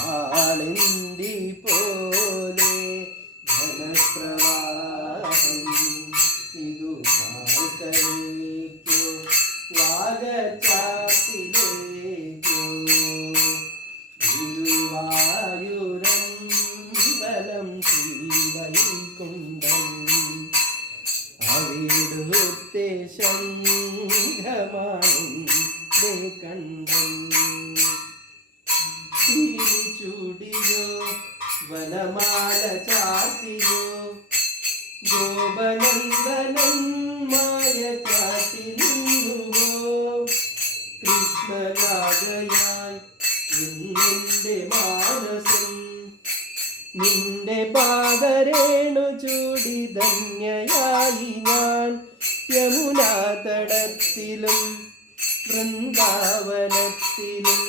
കാളിന്തി പോലെ ധനപ്രവാഹം ഇതു പാൽക്കരയ്ക്കോ വാഗചാത്തിലേക്കോ ഗുരുവായൂരമ്പലം ശ്രീവൈകുണ്ഠം അവിടുത്തെ ശംഖമാനും കണ്ഠം ചൂടിയോ വനമാല ചാത്തിയോ ഗോപനന്ദനൻ മായ ചാത്തി നിന്നുവോ കൃഷ്ണരാജയായി നിന്റെ മാനസം നിന്റെ പാദരേണു ചൂടി ധന്യയായി ഞാൻ യമുനാ തടത്തിലും വൃന്ദാവനത്തിലും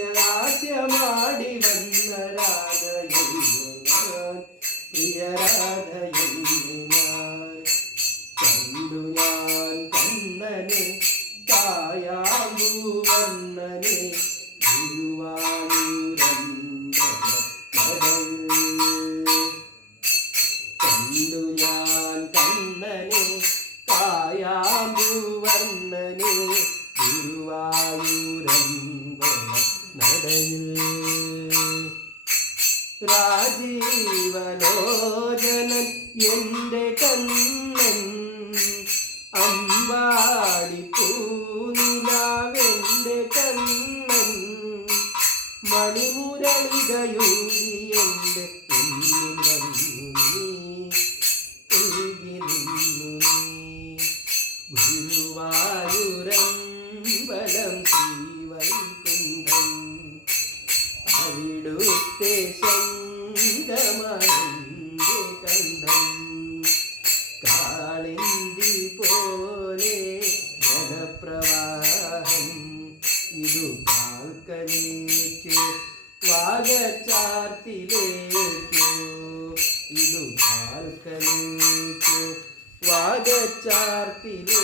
പ്രസലാസ്യമാടി വന്ന രാധയൻ പ്രിയരാധയൻ കണ്ടു ഞാൻ കണ്ണനെ കായാമ്പൂവർണ്ണനെ കണ്ടു ഞാൻ കണ്ണനെ കായാമ്പൂവർണ്ണനെ നടയിൽ രാജീവലോചനൻ എൻ്റെ കണ്ണൻ അമ്പാടി പൂനിലാവെൻ്റെ കണ്ണൻ മണിമുരളികയൂരി എൻ്റെ മുന്നിൽ വന്നു നീ നിന്നു നീ ഗുരുവായൂരമ്പലം ശ്രീവൈകുണ്ഠം അവിടുത്തെ ശംഖമാനന്റെ കണ്ഠം കാളിന്തി പോലെ ജനപ്രവാഹം ഇതു പാൽക്കരയ്ക്കോ വാഗചാർത്തിലേക്കോ ഇതു പാൽക്കരയ്ക്കോ വാഗചാർത്തിലേക്കോ